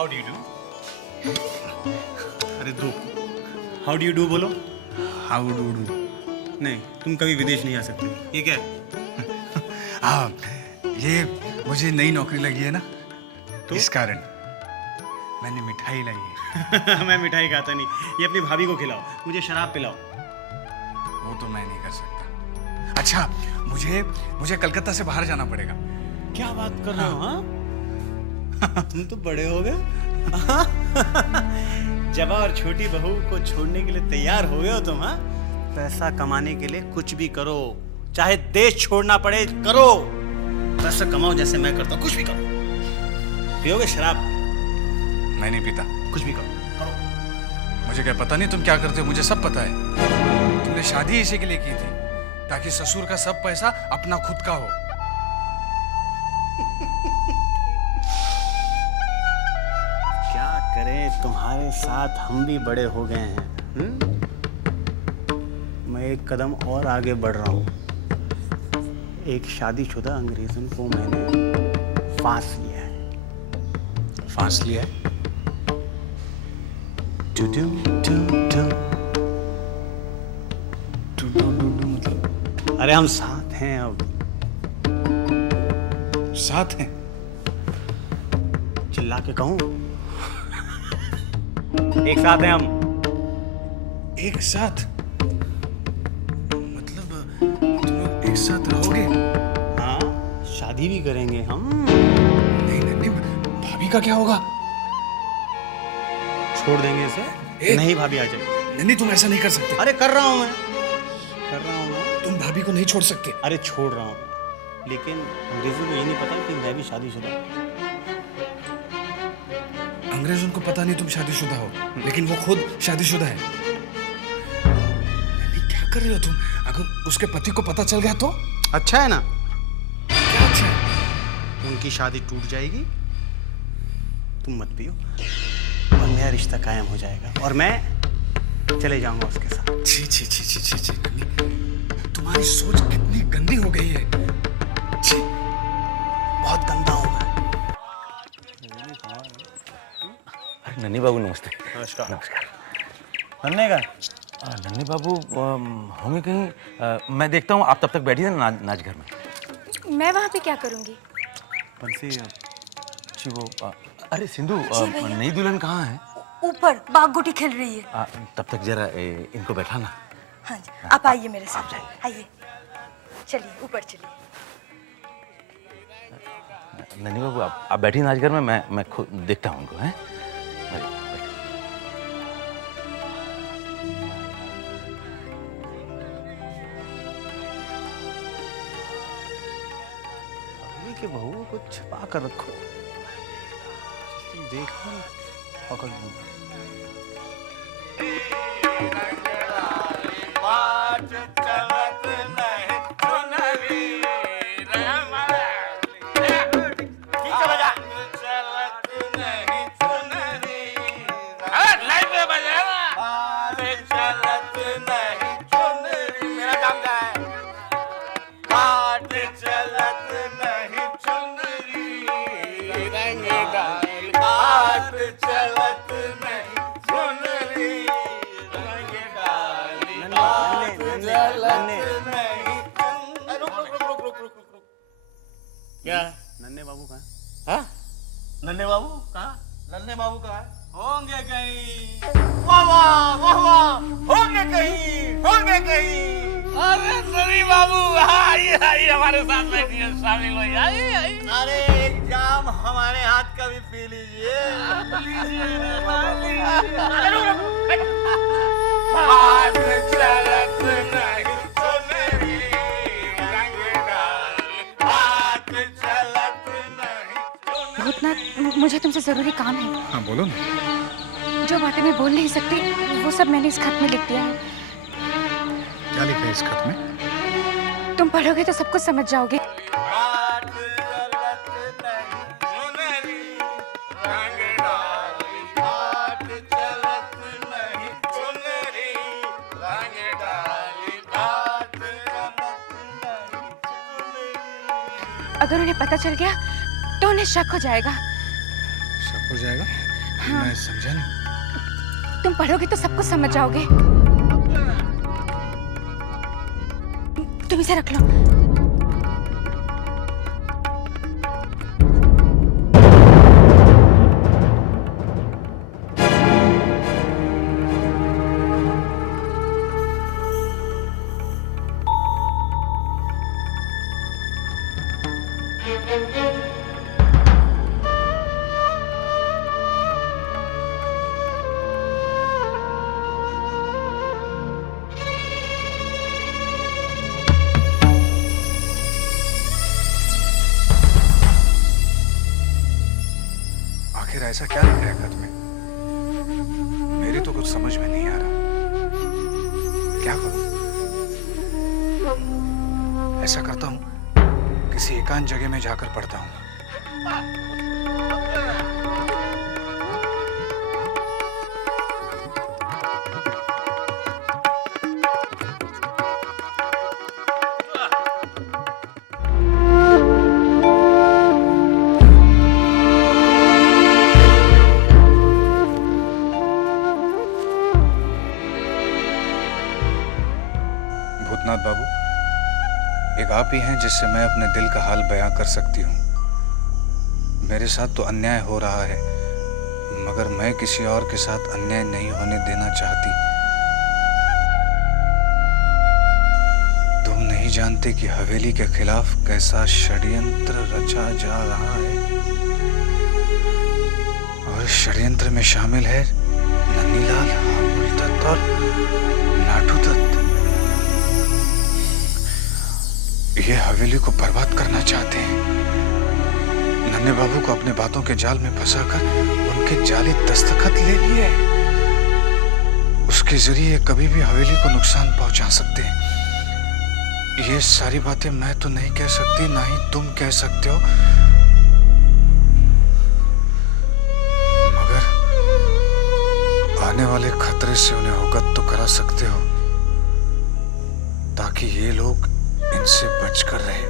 How do you do? अरे ध्रुव, how do you do बोलो। How do do? नहीं, तुम कभी विदेश नहीं आ सकते। ये क्या है? हाँ, ये मुझे नई नौकरी लगी है ना, तो? इस कारण मैंने मिठाई लाई है। मैं मिठाई खाता नहीं। ये अपनी भाभी को खिलाओ, मुझे शराब पिलाओ। वो तो मैं नहीं कर सकता। अच्छा, मुझे कलकत्ता से बाहर जाना पड़ेगा। क्या बात कर रहे हो? हाँ, तुम तो बड़े हो गए। जबा और छोटी बहू को छोड़ने के लिए तैयार हो गए हो तुम। हाँ, पैसा कमाने के लिए कुछ भी करो, चाहे देश छोड़ना पड़े करो। पैसा कमाओ जैसे मैं करता हूँ, कुछ भी करो। पियोगे शराब? मैं नहीं पीता। कुछ भी करो। मुझे क्या पता नहीं तुम क्या करते हो, मुझे सब पता है। तुमने शादी इसी के लिए की थी ताकि ससुर का सब पैसा अपना खुद का हो। क्या करें, तुम्हारे साथ हम भी बड़े हो गए हैं। मैं एक कदम और आगे बढ़ रहा हूँ। एक शादीशुदा अंग्रेजन को मैंने फांस लिया है। फांस लिया है? मतलब? अरे हम साथ हैं अब। साथ हैं? चिल्ला के कहूँ? एक साथ हैं हम। एक साथ? मतलब तुम लोग एक साथ रहोगे? हाँ, शादी भी करेंगे हम। नहीं नहीं नहीं, भाभी का क्या होगा? छोड़ देंगे इसे। नहीं, भाभी आ जाएगी। नहीं, तुम ऐसा नहीं कर सकते। अरे कर रहा हूँ मैं, कर रहा हूँ मैं। तुम भाभी को नहीं छोड़ सकते। अरे छोड़ रहा हूँ, लेकिन अंग्रेजों को ये नहीं पता कि मैं भी शादीशुदा हूँ। अंग्रेजों को पता नहीं तुम शादीशुदा हो, लेकिन वो खुद शादीशुदा है। नहीं, क्या कर रहे हो तुम? अगर उसके पति को पता चल गया तो? अच्छा है ना? क्या अच्छा है? उनकी शादी टूट जाएगी, तुम मत पियो, और नया रिश्ता कायम हो जाएगा, और मैं चले जाऊंगा उसके साथ। छी छी छी छी छी छी, नन्नी, तुम्हारी सोच कितनी गंदी हो गई है। छी, बहुत गंदा हूँ मैं। नन्ही बाबू नमस्ते। नमस्कार। नमस्कार। नन्हे का? नन्ही बाबू होंगे कहीं। मैं देखता हूँ, आप तब तक बैठिए ना नाच घर में। मैं वहाँ पे क्या करूँगी? बंसी, जी वो अरे सिंधु, नई दुल्हन कहाँ है? ऊपर बाग गोटी खेल रही है। तब तक जरा इनको बैठाना। हाँ जी, आप आइए मेरे साथ। आइए, चलिए ऊपर चलिए। नन्ही बाबू आप बैठिए नाच घर में, मैं खुद देखता हूँ उनको। हैं? के बहुओं को छिपा कर रखो, देखो पकड़ लूं। क्या नन्हे बाबू कहाँ? हाँ? नन्हे बाबू कहाँ? नन्हे बाबू कहाँ? होंगे कहीं। वाह वाह वाह वाह, होंगे कहीं, होंगे कहीं। अरे नन्हे बाबू, आइए आइए हमारे साथ बैठिए, शामिल होइए, आइए आइए। अरे एक जाम हमारे हाथ का भी पी लीजिए। हाथ चलत नहीं सुनरी, रंग डाल, हाथ चलत नहीं। भूतनाथ, मुझे तुमसे जरूरी काम है। हाँ बोलो ना। जो बातें मैं बोल नहीं सकती, वो सब मैंने इस खत में लिख दिया है। क्या लिखा है इस खत में? तुम पढ़ोगे तो सब कुछ समझ जाओगे। हाथ चलत नहीं सुनरी, रंग डाल, हाथ चलत नहीं सुनरी, रंग डाल, हाथ चलत नहीं सुनरी। अगर उन्हें पता चल गया तो उन्हें शक हो जाएगा। शक हो जाएगा? मैं समझा नहीं। तुम पढ़ोगे तो सब कुछ समझ जाओगे। तुम इसे रख लो। आखिर ऐसा क्या लिखा है खत में? मेरी तो कुछ समझ में नहीं आ रहा। क्या करूं? ऐसा करता हूं, किसी एकांत जगह में जाकर पढ़ता हूं। भूतनाथ बाबू, एक आप ही हैं जिससे मैं अपने दिल का हाल बयां कर सकती हूँ। मेरे साथ तो अन्याय हो रहा है, मगर मैं किसी और के साथ अन्याय नहीं होने देना चाहती। तुम नहीं जानते कि हवेली के खिलाफ कैसा षड्यंत्र रचा जा रहा है, और इस षड्यंत्र में शामिल है नन्हीलाल, हाबुल दत्त और नाटू दत्त। ये हवेली को बर्बाद करना चाहते हैं। नन्हे बाबू को अपने बातों के जाल में फंसाकर उनके जाली दस्तखत ले लिए। उसके जरिए कभी भी हवेली को नुकसान पहुंचा सकते हैं। ये सारी बातें मैं तो नहीं कह सकती, ना ही तुम कह सकते हो, मगर आने वाले खतरे से उन्हें अवगत तो करा सकते हो, ताकि ये लोग इनसे बचकर रहे।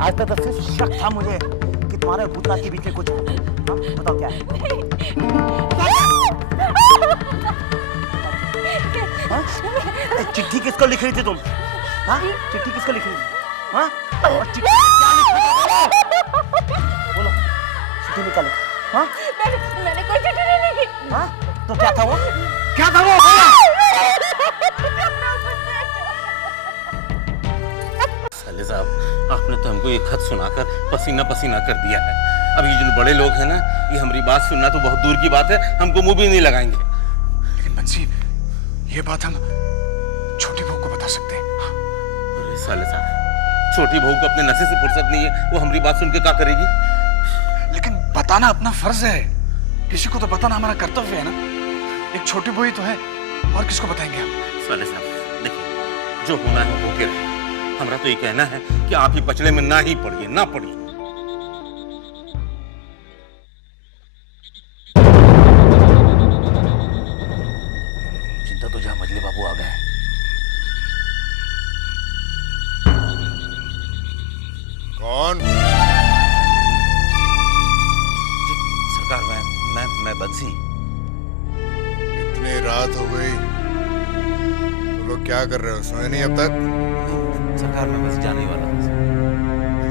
आज तक तो सिर्फ शक था मुझे कि तुम्हारे भूतनाथ के बीच में कुछ है। हाँ? बताओ क्या है? हाँ? चिट्ठी किसको लिख रही थी तुम? हाँ? चिट्ठी किसको लिख रही थी? हाँ? और चिट्ठी में क्या लिखा था? बोलो, चिट्ठी निकालो। हाँ? मैंने कोई चिट्ठी नहीं लिखी। हाँ? तो क्या था वो? क्या था वो? साले साहब, आपने तो हमको ये खत सुनाकर पसीना पसीना कर दिया है। अब ये जो बड़े लोग हैं ना, ये हमारी बात सुनना तो बहुत दूर की बात है, हमको मुंह भी नहीं लगाएंगे। लेकिन बंसी, ये बात हम छोटी बहू को बता सकते हैं। अरे साले साहब, छोटी बहू को अपने नशे से फुर्सत नहीं है, वो हमारी बात सुन के क्या करेगी? लेकिन बताना अपना फर्ज है, किसी को तो बताना हमारा कर्तव्य है ना। एक छोटी बहू ही तो है, और किसको बताएंगे हम? साले साहब देखिए, जो होना है होके रहे। हमारा तो ये कहना है कि आप ही पचड़े में ना ही पड़िए, ना पड़िए। चिंता तो जहां मजले बाबू आ गए। कौन? जी सरकार, मैं बंसी। इतनी रात हो गई, तुम लोग क्या कर रहे हो? सोए नहीं अब तक? सरकार, मैं बस जाने वाला हूँ।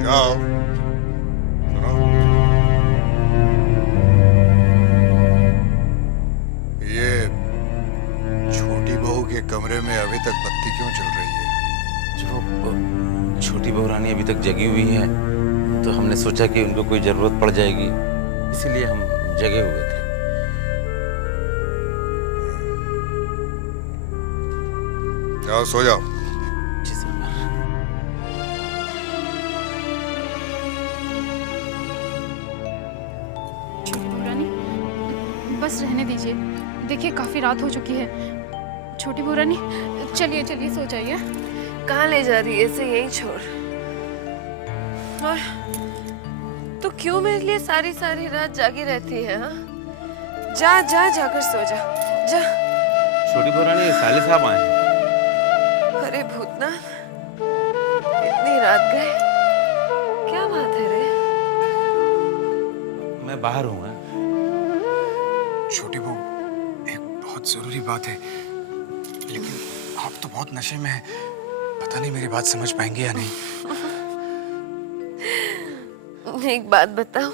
जाओ। सुनो, ये छोटी बहू के कमरे में अभी तक बत्ती क्यों जल रही है? जो छोटी बहू रानी अभी तक जगी हुई है, तो हमने सोचा कि उनको कोई जरूरत पड़ जाएगी, इसीलिए हम जगे हुए थे। जाओ, सो जाओ। जी सरकार। छोटी बहू रानी, बस रहने दीजिए। देखिए काफी रात हो चुकी है। छोटी बहू रानी, चलिए चलिए सो जाइए। कहाँ ले जा रही है इसे? यहीं छोड़। और तो क्यों मेरे लिए सारी सारी रात जागी रहती है? हाँ, जा जा जाकर सो जा, जा। छोटी पुरानी साले साहब आए हैं। अरे भूतनाथ, इतनी रात गए, क्या बात है रे? मैं बाहर हूँ। छोटी बहू, एक बहुत जरूरी बात है, लेकिन आप तो बहुत नशे में हैं। पता नहीं मेरी बात समझ पाएंगे या नहीं। एक बात बताओ,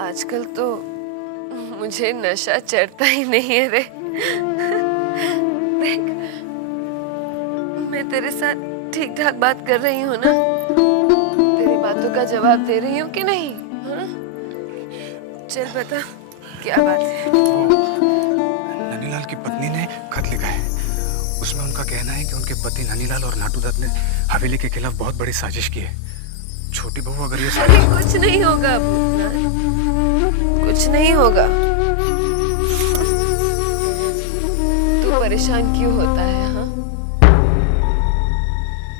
आजकल तो मुझे नशा चढ़ता ही नहीं है रे। देख, मैं तेरे साथ ठीक ठाक बात कर रही हूँ ना? तेरी बातों का जवाब दे रही हूँ कि नहीं? हाँ? चल बता, क्या बात है? ननीलाल की पत्नी ने खत लिखा है। उसमें उनका कहना है कि उनके पति ननीलाल और नाटू दत्त ने हवेली के खिलाफ बहुत बड़ी साजिश की है। छोटी बहू, अगर ये अरे कुछ नहीं होगा भूतनाथ, कुछ नहीं होगा। तू परेशान क्यों होता है? हाँ,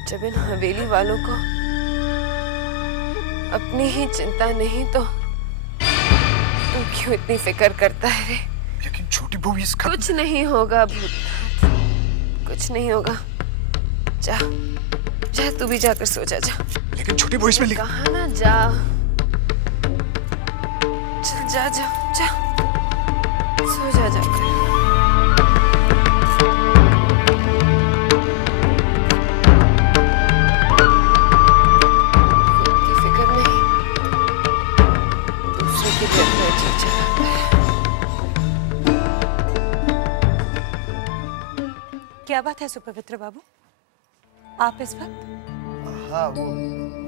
जब इन हवेली वालों को अपनी ही चिंता नहीं तो तू क्यों इतनी फिक्र करता है रे? लेकिन छोटी बहू, इस खत... कुछ नहीं होगा भूतनाथ, कुछ नहीं होगा। जा जा, तू भी जाकर सो जा। जा, लेकिन छोटी बहू, इसमें कहा ना जा। चल जा जा जा, सो जा जाकर। खुद की फिक्र नहीं, दूसरे की दिल में जी चलाता है। क्या बात है सुपवित्र बाबू, आप इस वक्त? हाँ, वो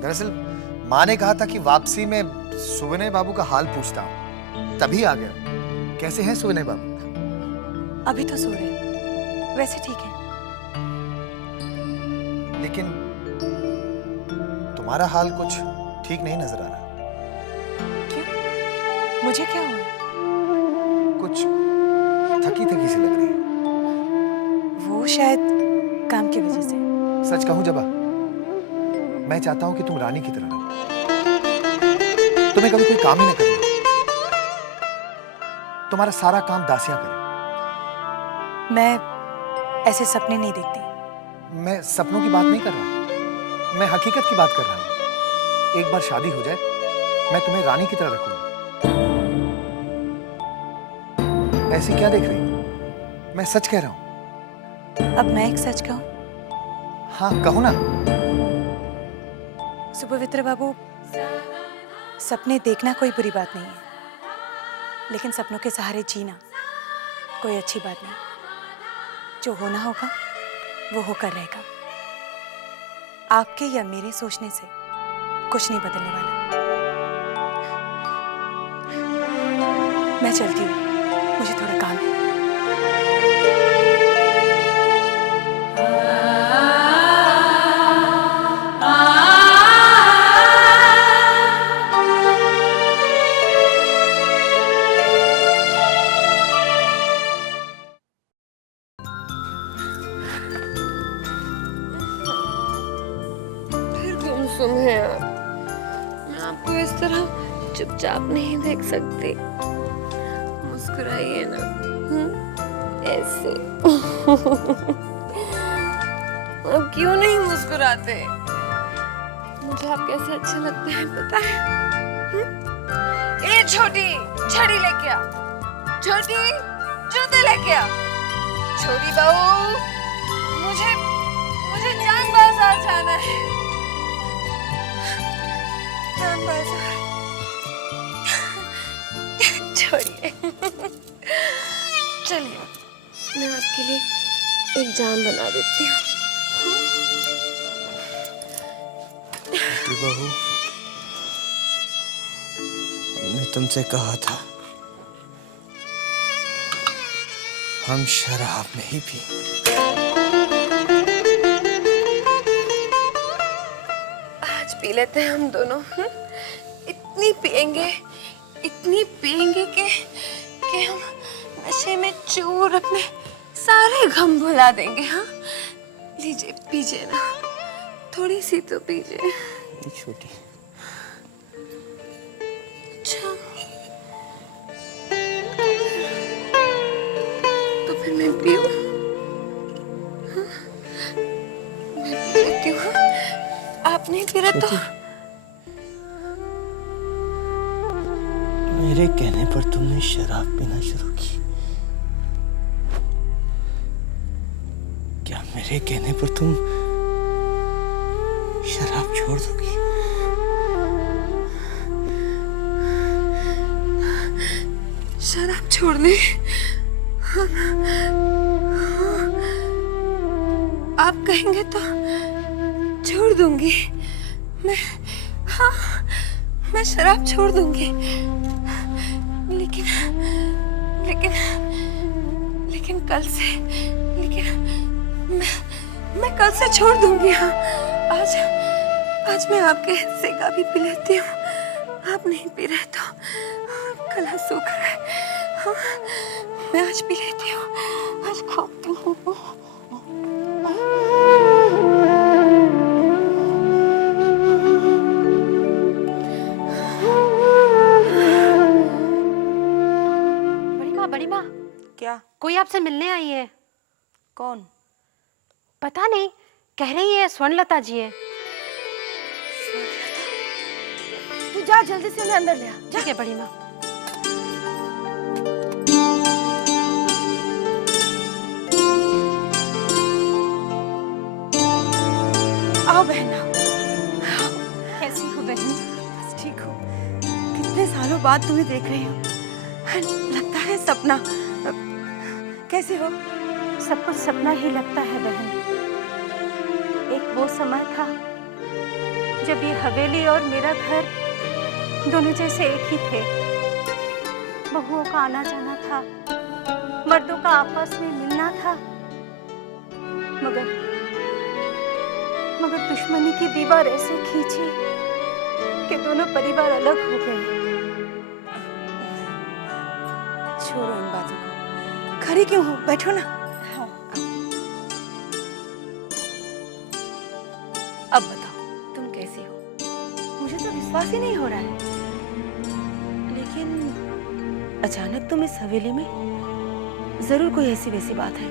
दरअसल माँ ने कहा था कि वापसी में सुविनय बाबू का हाल पूछता हूँ, तभी आ गया। कैसे हैं सुविनय बाबू? अभी तो सो रहे, वैसे ठीक है। लेकिन तुम्हारा हाल कुछ ठीक नहीं नजर आ रहा। क्यों? मुझे क्या हुआ? कुछ थकी थकी सी लग रही है। वो शायद काम की वजह से। सच कहूं जबा, मैं चाहता हूं कि तुम रानी की तरह रहो। तुम्हें कभी कोई काम ही न करना, तुम्हारा सारा काम दासियां करें। मैं ऐसे सपने नहीं देखती। मैं सपनों की बात नहीं कर रहा, मैं हकीकत की बात कर रहा हूं। एक बार शादी हो जाए, मैं तुम्हें रानी की तरह रखूंगा। ऐसी क्या देख रही? मैं सच कह रहा हूं। अब मैं एक सच कहूं? हाँ, कहो ना। सुपवित्र बाबू, सपने देखना कोई बुरी बात नहीं है, लेकिन सपनों के सहारे जीना कोई अच्छी बात नहीं। जो होना होगा वो होकर रहेगा। आपके या मेरे सोचने से कुछ नहीं बदलने वाला। मैं चलती हूँ, मुझे थोड़ा काम है। गुमसुम है आप। मैं आपको इस तरह चुपचाप नहीं देख सकती। मुस्कुराइए ना, ऐसे। आप क्यों नहीं मुस्कुराते? मुझे आप कैसे अच्छे लगते हैं पता है? ए छोटी, छड़ी लेके आ। छोटी, जूते लेके आ। छोटी बहू, मुझे जान बाजार जाना है। जान बाजार। छोड़िए। चलिए, मैं आपके लिए एक जाम बना देती हूँ। बहू, मैंने तुमसे कहा था हम शराब नहीं पी। आज पी लेते हैं हम दोनों। इतनी पिएंगे कि हम नशे में चूर अपने सारे गम भुला देंगे। हाँ, लीजिए, पीजिए ना, थोड़ी सी तो पीजिए। छोटी, अच्छा, तो पीऊं? हाँ? मैं पी लेती हूँ। हाँ? आप नहीं पी रहे तो मेरे कहने पर तुमने शराब पीना शुरू की? क्या मेरे कहने पर तुम शराब छोड़ दोगी? शराब छोड़ने? आप कहेंगे तो छोड़ दूंगी मैं। हाँ, मैं शराब छोड़ दूंगी, लेकिन लेकिन लेकिन कल से, लेकिन मैं कल से छोड़ दूंगी। हाँ, आज मैं आपके हिस्से का भी पी लेती हूँ। आप नहीं पी रहे तो गला सूख रहा है। हाँ, मैं आज पी लेती हूँ, आज खूब पीऊंगी। बड़ी माँ, क्या? कोई आपसे मिलने आई है। कौन? पता नहीं, कह रही है स्वर्णलता जी है। तू जा जल्दी से उन्हें अंदर ले आ। ठीक है बड़ी माँ। आओ बहन आओ। कैसी हो बहन? बस ठीक हो। कितने सालों बाद तुम्हें देख रही हूँ। लगता है सपना। कैसे हो? सब कुछ सपना ही लगता है बहन। एक वो समय था जब ये हवेली और मेरा घर दोनों जैसे एक ही थे। बहुओं का आना जाना था, मर्दों का आपस में मिलना था, मगर दुश्मनी की दीवार ऐसे खींची कि दोनों परिवार अलग हो गए। छोड़ो इन बातों को। खड़ी क्यों हो? बैठो ना। हाँ। अब बताओ तुम कैसी हो? मुझे तो विश्वास ही नहीं हो रहा है। लेकिन अचानक तुम इस हवेली में, जरूर कोई ऐसी वैसी बात है।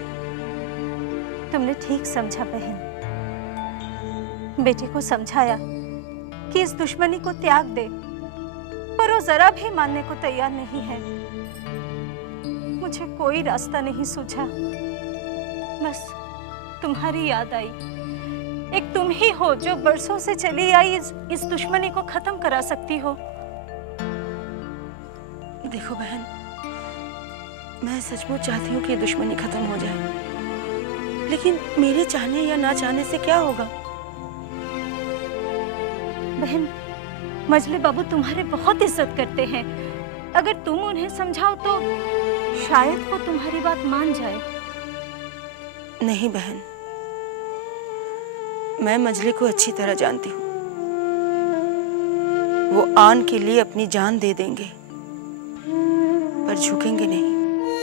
तुमने ठीक समझा बहन। बेटे को समझाया कि इस दुश्मनी को त्याग दे, पर वो जरा भी मानने को तैयार नहीं है। मुझे कोई रास्ता नहीं सूझा, बस तुम्हारी याद आई। एक तुम ही हो जो बरसों से चली आई इस दुश्मनी को खत्म करा सकती हो। देखो बहन, मैं सचमुच चाहती हूँ कि ये दुश्मनी खत्म हो जाए, लेकिन मेरे चाहने या ना चाहने से क्या होगा? बहन, मजले बाबू तुम्हारे बहुत इज्जत करते हैं। अगर तुम उन्हें समझाओ तो शायद वो तुम्हारी बात मान जाए। नहीं बहन, मैं मजले को अच्छी तरह जानती हूँ। वो आन के लिए अपनी जान दे देंगे, पर झुकेंगे नहीं।